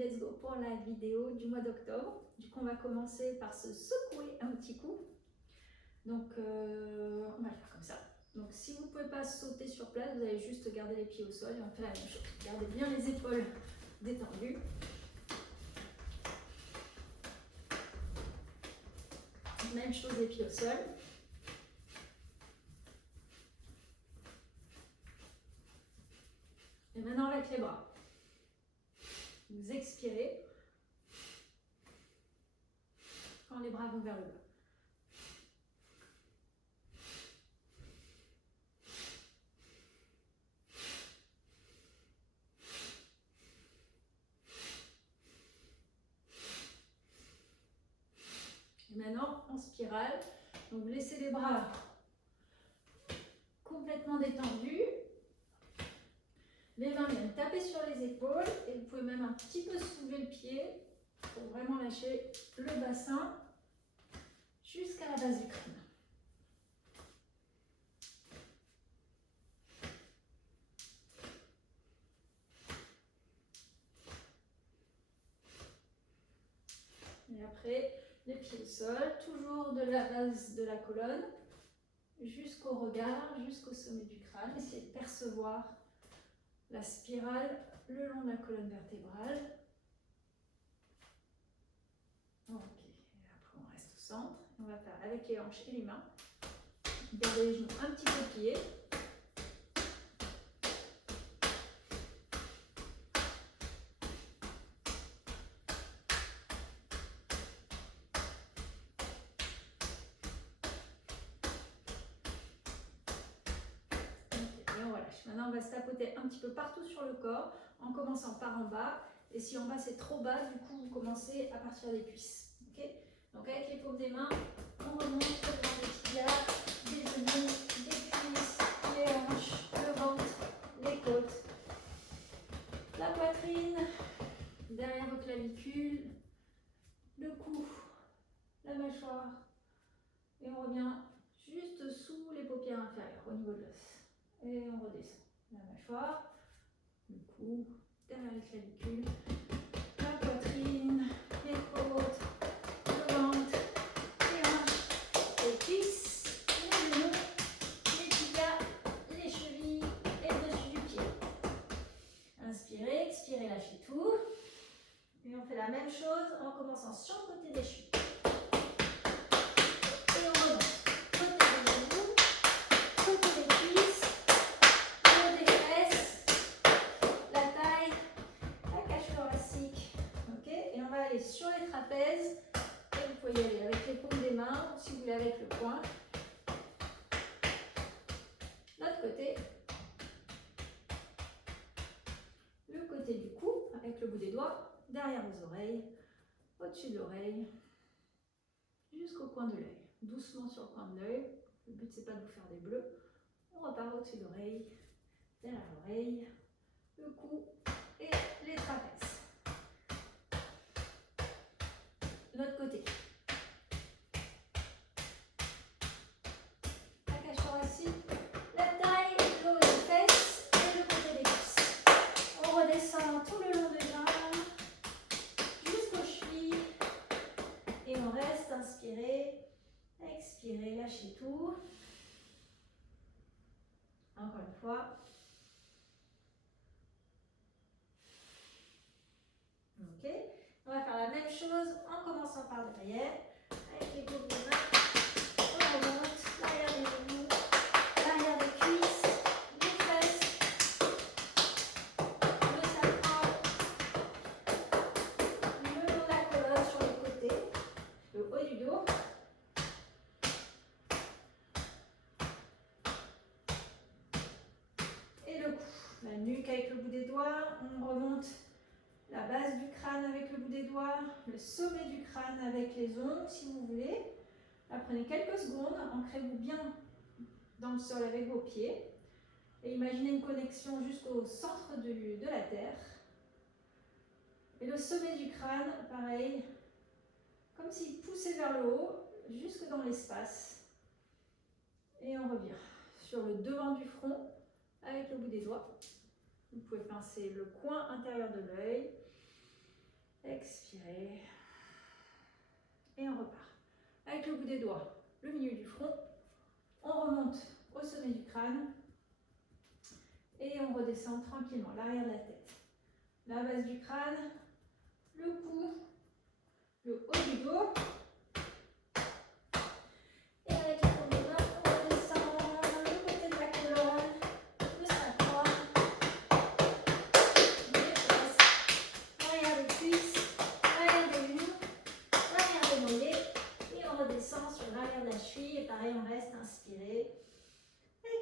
let's go pour la vidéo du mois d'octobre. Du coup, on va commencer par se secouer un petit coup. Donc, on va le faire comme ça. Donc, si vous ne pouvez pas sauter sur place, vous allez juste garder les pieds au sol et on fait la même chose. Gardez bien les épaules détendues. Même chose, les pieds au sol. Et maintenant, avec les bras. Vous expirez quand les bras vont vers le bas. Et maintenant, en spirale, donc laissez les bras complètement détendus. Les mains viennent taper sur les épaules et vous pouvez même un petit peu soulever le pied pour vraiment lâcher le bassin jusqu'à la base du crâne. Et après, les pieds au sol, toujours de la base de la colonne jusqu'au regard, jusqu'au sommet du crâne. Essayez de percevoir la spirale le long de la colonne vertébrale. Ok, et après on reste au centre. On va faire avec les hanches et les mains. Gardez les genoux un petit peu pliés. Et on relâche. Maintenant on va se tapoter un petit peu partout sur le corps en commençant par en bas. Et si en bas c'est trop bas, du coup vous commencez à partir des cuisses. Okay, donc avec les paumes des mains, on remonte le grand des tibias, des genoux, des cuisses, les hanches, le ventre, les côtes, la poitrine, derrière vos clavicules, le cou, la mâchoire. Et on revient juste sous les paupières inférieures, au niveau de l'os. Et on redescend. La mâchoire, le cou, derrière les clavicules, la poitrine, les côtes, le ventre, les hanches, les cuisses, les genoux, les tibias, les chevilles et le dessus du pied. Inspirez, expirez, lâchez tout. Et on fait la même chose en commençant sur le côté des chevilles. Et on remonte. Côté des genoux, côté des cuisses, le des fesses, la taille, la cage thoracique. Ok, et on va aller sur les trapèzes. Et vous pouvez y aller avec les paumes des mains ou si vous voulez avec le poing. L'autre côté. Le côté du cou avec le bout des doigts derrière vos oreilles, au-dessus de l'oreille, jusqu'au coin de l'œil. Doucement sur le coin de l'œil. Le but c'est pas de vous faire des bleus. On repart au-dessus de l'oreille, derrière l'oreille, le cou et les trapèzes. L'autre côté. La cage thoracique, la taille, le haut des fesses et le côté des cuisses. On redescend tout le long des jambes jusqu'aux chevilles et on reste. Inspirez, expirez, lâchez tout. Encore une fois. Ok. On va faire la même chose en commençant par derrière. Avec les paumes des mains. On remonte l'arrière des genoux, l'arrière des cuisses, les fesses, le sacrum, le long de la colonne sur les côtés, le haut du dos. Et le cou. La nuque avec le bout des doigts. On remonte la base du crâne avec le bout des doigts, le sommet du crâne avec les ongles si vous voulez. Là, prenez quelques secondes, ancrez-vous bien dans le sol avec vos pieds et imaginez une connexion jusqu'au centre de la terre. Et le sommet du crâne, pareil, comme s'il poussait vers le haut, jusque dans l'espace. Et on revient sur le devant du front avec le bout des doigts. Vous pouvez pincer le coin intérieur de l'œil. Expirez. Et on repart. Avec le bout des doigts, le milieu du front. On remonte au sommet du crâne. Et on redescend tranquillement, l'arrière de la tête. La base du crâne, le cou, le haut du dos. Et avec la paume des mains, on redescend le côté de la colonne, le sacrum, les fesses, l'arrière des cuisses, l'arrière des genoux, l'arrière des mollets. Et on redescend sur l'arrière de la cheville. Et pareil, on reste inspiré.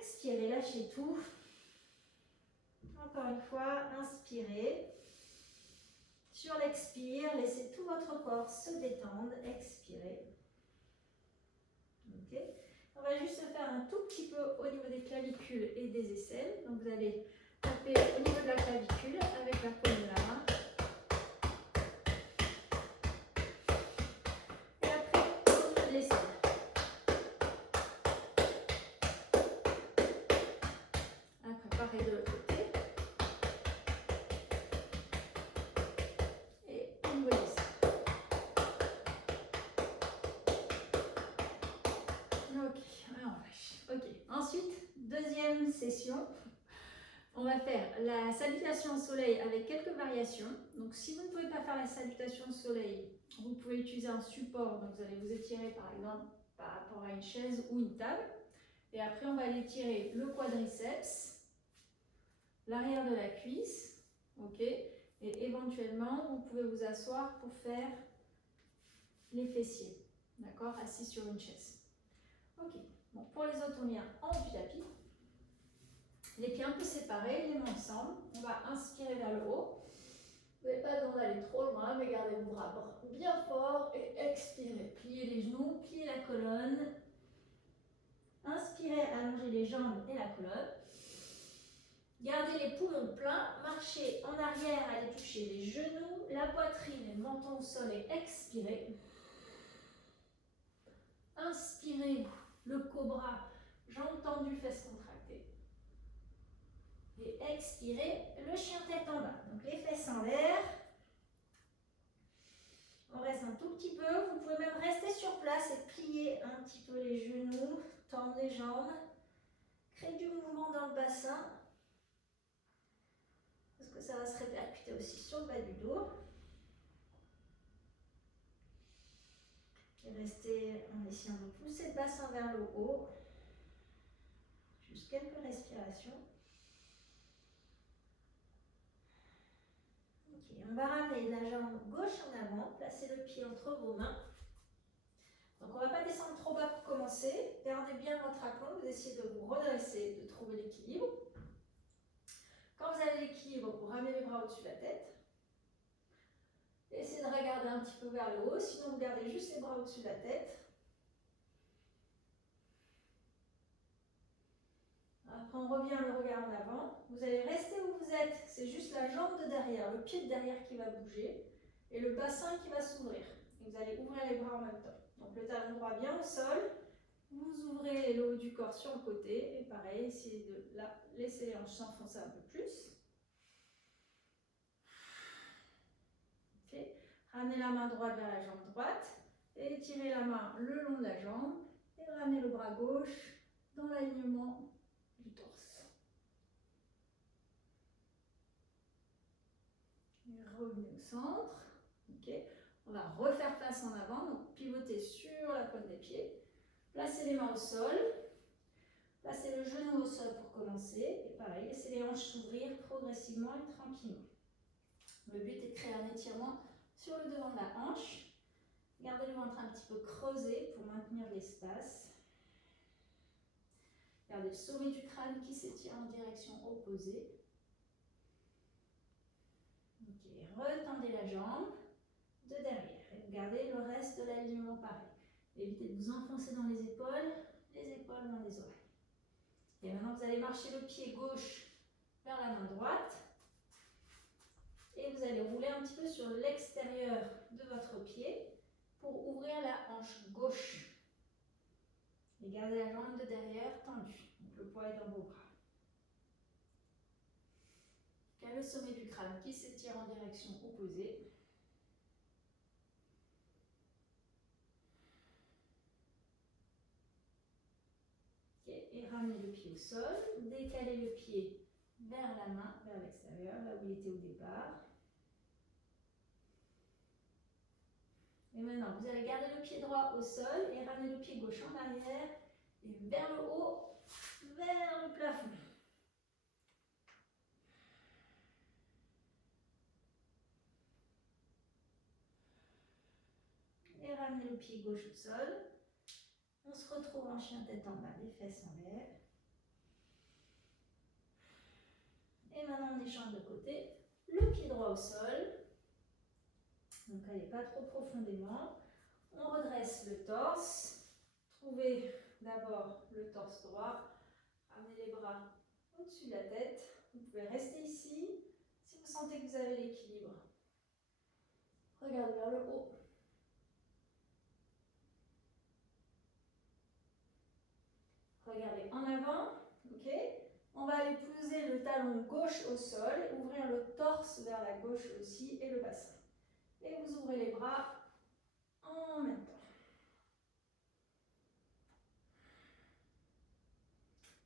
Expirez, lâchez tout. Encore une fois, inspirez. Sur l'expire, laissez tout votre corps se détendre. Expirez. Ok. On va juste faire un tout petit peu au niveau des clavicules et des aisselles. Donc vous allez taper au niveau de la clavicule avec la paume de la main. Et après, au niveau de l'aisselle. Après, pareil de l'autre côté. Et au niveau de l'aisselle. Ok, alors on lâche. Ok, ensuite, deuxième session. On va faire la salutation au soleil avec quelques variations. Donc si vous ne pouvez pas faire la salutation au soleil, vous pouvez utiliser un support. Donc vous allez vous étirer par exemple par rapport à une chaise ou une table. Et après on va aller étirer le quadriceps, l'arrière de la cuisse. Ok. Et éventuellement vous pouvez vous asseoir pour faire les fessiers. D'accord, assis sur une chaise. Ok. Bon, pour les autres, on vient en haut du tapis. Les pieds un peu séparés, les mains ensemble. On va inspirer vers le haut. Vous n'avez pas besoin d'aller trop loin, mais gardez vos bras bien fort et expirez. Pliez les genoux, pliez la colonne. Inspirez, allongez les jambes et la colonne. Gardez les poumons pleins. Marchez en arrière, allez toucher les genoux, la poitrine et le menton au sol et expirez. Inspirez, le cobra, jambes tendues, fesses contractées. Et expirez, le chien tête en bas. Donc les fesses en l'air. On reste un tout petit peu. Vous pouvez même rester sur place et plier un petit peu les genoux, tendre les jambes. Créer du mouvement dans le bassin. Parce que ça va se répercuter aussi sur le bas du dos. Et restez en essayant de pousser le bassin vers le haut. Juste quelques respirations. Ok, on va ramener la jambe gauche en avant. Placez le pied entre vos mains. Donc on ne va pas descendre trop bas pour commencer. Gardez bien votre aplomb. Vous essayez de vous redresser, de trouver l'équilibre. Quand vous avez l'équilibre, vous ramenez les bras au-dessus de la tête. Essayez de regarder un petit peu vers le haut. Sinon, vous gardez juste les bras au-dessus de la tête. Après, on revient le regard en avant. Vous allez rester où vous êtes. C'est juste la jambe de derrière, le pied de derrière qui va bouger et le bassin qui va s'ouvrir. Et vous allez ouvrir les bras en même temps. Donc le talon droit bien au sol. Vous ouvrez le haut du corps sur le côté. Et pareil, essayez de laisser les hanches s'enfoncer un peu plus. Ok. Ramenez la main droite vers la jambe droite. Et étirez la main le long de la jambe. Et ramenez le bras gauche dans l'alignement du torse. Et revenez au centre. Okay. On va refaire face en avant, donc pivoter sur la pointe des pieds. Placez les mains au sol. Placez le genou au sol pour commencer. Et pareil, laissez les hanches s'ouvrir progressivement et tranquillement. Le but est de créer un étirement sur le devant de la hanche. Gardez le ventre un petit peu creusé pour maintenir l'espace. Gardez le sommet du crâne qui s'étire en direction opposée. Ok, retendez la jambe de derrière. Et gardez le reste de l'alignement pareil. Évitez de vous enfoncer dans les épaules dans les oreilles. Et maintenant, vous allez marcher le pied gauche vers la main droite. Et vous allez rouler un petit peu sur l'extérieur de votre pied pour ouvrir la hanche gauche. Et gardez la jambe de derrière tendue. Donc le poids est dans vos bras. Car le sommet du crâne qui s'étire en direction opposée. ramenez le pied au sol, décalez le pied vers la main, vers l'extérieur, là où il était au départ. Et maintenant, vous allez garder le pied droit au sol et ramener le pied gauche en arrière et vers le haut, vers le plafond. Et ramenez le pied gauche au sol. On se retrouve en chien tête en bas, les fesses en l'air. Et maintenant, on échange de côté. Le pied droit au sol. Donc, allez pas trop profondément. On redresse le torse. Trouvez d'abord le torse droit. Ramenez les bras au-dessus de la tête. Vous pouvez rester ici. Si vous sentez que vous avez l'équilibre, regardez vers le haut. Regardez en avant, ok? On va aller poser le talon gauche au sol, ouvrir le torse vers la gauche aussi et le bassin. Et vous ouvrez les bras en même temps.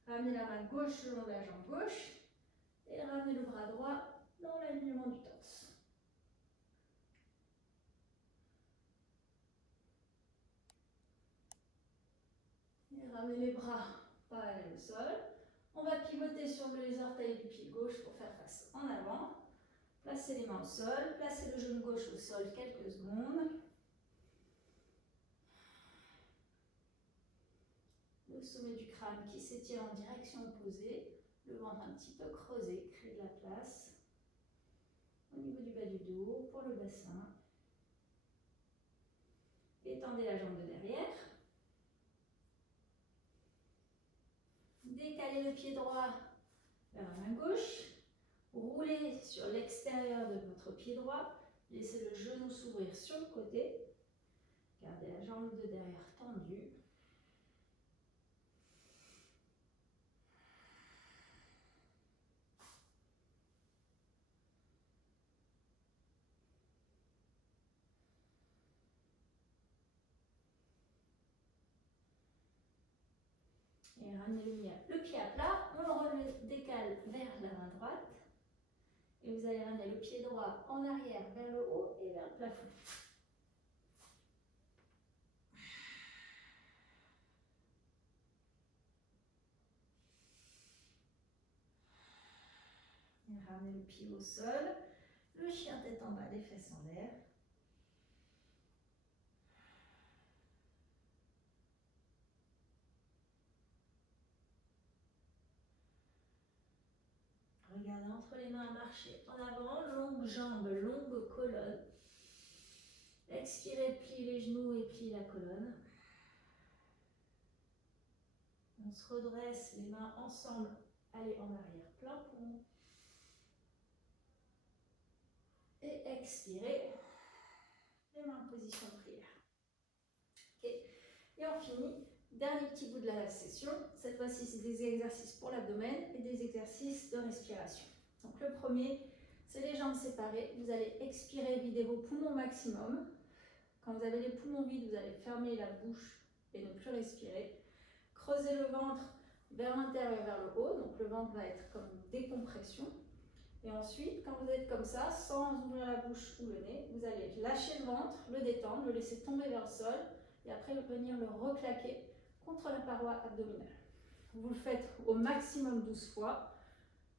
Ramenez la main gauche le long de la jambe gauche et ramenez le bras droit dans l'alignement du torse. Et ramenez les bras parallèles au sol. On va pivoter sur les orteils du pied gauche pour faire face en avant. Placez les mains au sol, placez le genou gauche au sol quelques secondes. Le sommet du crâne qui s'étire en direction opposée, le ventre un petit peu creusé, crée de la place. Au niveau du bas du dos, pour le bassin. Étendez la jambe de derrière. Décalez le pied droit vers la main gauche. Roulez sur l'extérieur de votre pied droit. Laissez le genou s'ouvrir sur le côté. Gardez la jambe de derrière tendue. Et ramenez le pied à plat. On le décale vers la main droite. Et vous allez ramener le pied droit en arrière vers le haut et vers le plafond. Et ramenez le pied au sol. Le chien tête en bas, les fesses en l'air. Regardez entre les mains, marchez en avant, longue jambe, longue colonne. Expirez, pliez les genoux et pliez la colonne. On se redresse, les mains ensemble, allez en arrière, plein poumon. Et expirez, les mains en position de prière. Okay. Et on finit, dernier petit bout de la session. Cette fois-ci, c'est des exercices pour l'abdomen et des exercices de respiration. Donc le premier, c'est les jambes séparées. Vous allez expirer, vider vos poumons au maximum. Quand vous avez les poumons vides, vous allez fermer la bouche et ne plus respirer. Creusez le ventre vers l'intérieur, vers le haut. Donc le ventre va être comme une décompression. Et ensuite, quand vous êtes comme ça, sans ouvrir la bouche ou le nez, vous allez lâcher le ventre, le détendre, le laisser tomber vers le sol. Et après, venir le reclaquer contre la paroi abdominale. Vous le faites au maximum 12 fois.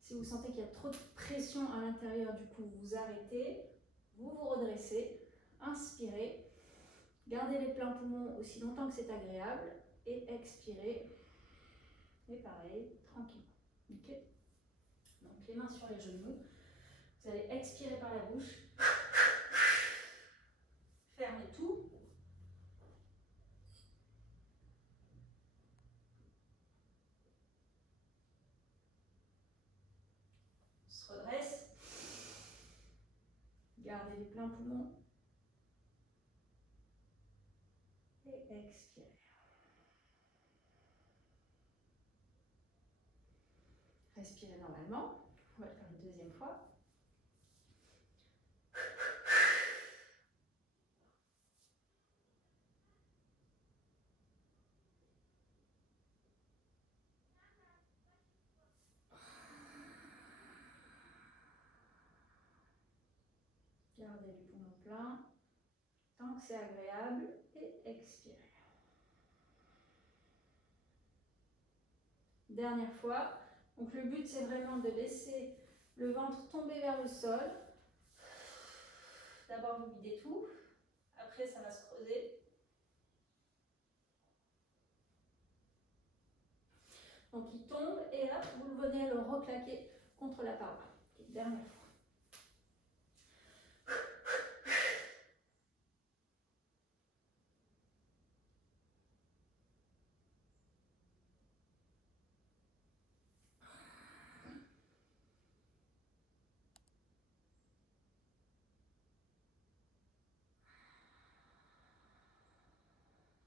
Si vous sentez qu'il y a trop de pression à l'intérieur, du coup, vous arrêtez. Vous vous redressez. Inspirez. Gardez les pleins poumons aussi longtemps que c'est agréable. Et expirez. Et pareil, tranquillement. Ok ? Donc les mains sur les genoux. Vous allez expirer par la bouche. Fermez tout. On se redresse. Gardez les pleins poumons. Et expirez. Respirez normalement. On va le faire une deuxième fois. tant que c'est agréable et expirez. Dernière fois. Donc le but c'est vraiment de laisser le ventre tomber vers le sol. D'abord vous videz tout, après ça va se creuser. Donc il tombe et là vous venez le reclaquer contre la paroi. Okay, dernière fois.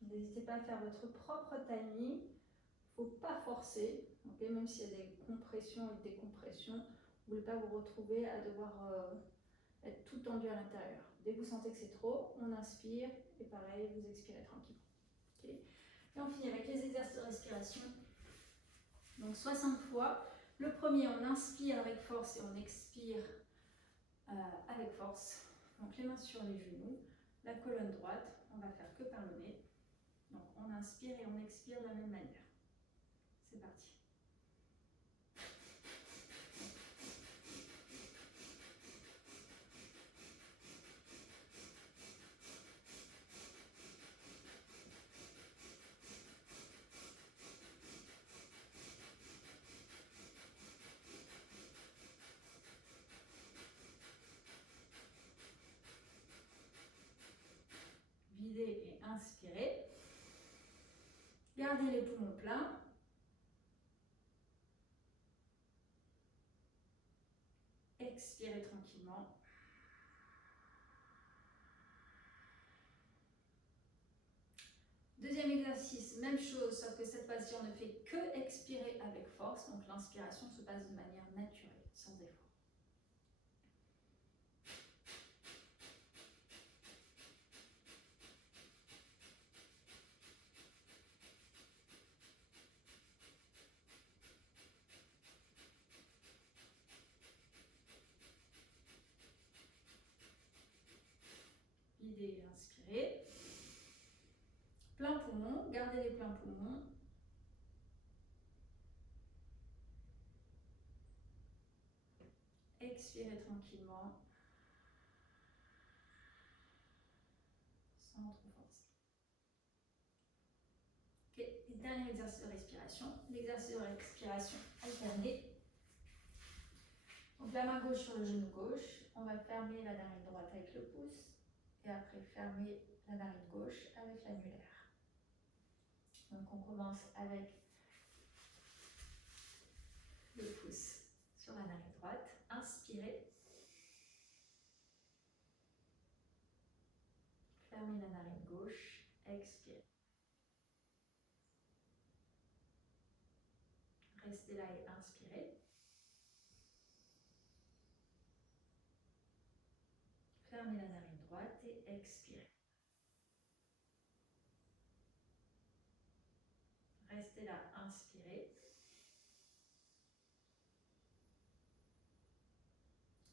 N'hésitez pas à faire votre propre timing. Il ne faut pas forcer, okay, même s'il y a des compressions et des décompressions. Vous ne voulez pas vous retrouver à devoir être tout tendu à l'intérieur. Dès que vous sentez que c'est trop, on inspire et pareil, vous expirez tranquillement. Okay. Et on finit avec les exercices de respiration. Donc 60 fois. Le premier, on inspire avec force et on expire avec force. Donc les mains sur les genoux, la colonne droite, on va faire que par le nez. Donc on inspire et on expire de la même manière. C'est parti. Videz et inspirez. Gardez les poumons pleins. Expirez tranquillement. Deuxième exercice, même chose, sauf que cette fois-ci, on ne fait que expirer avec force. Donc l'inspiration se passe de manière naturelle, sans effort. Videz et inspirez. Plein poumon, gardez les pleins poumons. Expirez tranquillement, sans trop forcer. Ok, et dernier exercice de respiration, l'exercice de respiration alternée. Donc la main gauche sur le genou gauche, on va fermer la narine droite avec le pouce et après fermer la narine gauche avec l'annulaire. Donc on commence avec le pouce sur la narine droite, inspirez, fermez la narine gauche, expirez. Restez là et inspirez. Fermez la narine droite et expirez. Restez là, inspirez.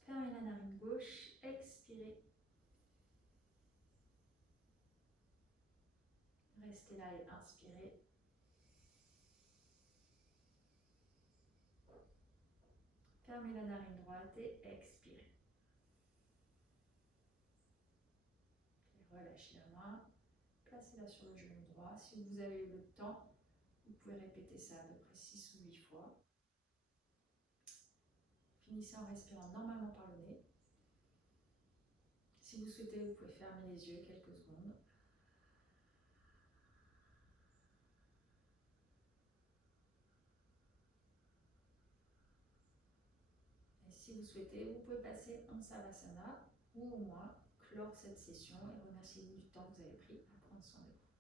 Fermez la narine gauche, expirez. Restez là et inspirez. Fermez la narine droite et expirez. Et relâchez la main. Placez-la sur le genou droit. Si vous avez eu le temps, vous pouvez répéter ça à peu près 6 ou 8 fois. Finissez en respirant normalement par le nez. Si vous souhaitez, vous pouvez fermer les yeux quelques secondes. Et si vous souhaitez, vous pouvez passer en Savasana ou au moins clore cette session et remerciez-vous du temps que vous avez pris à prendre soin de vous.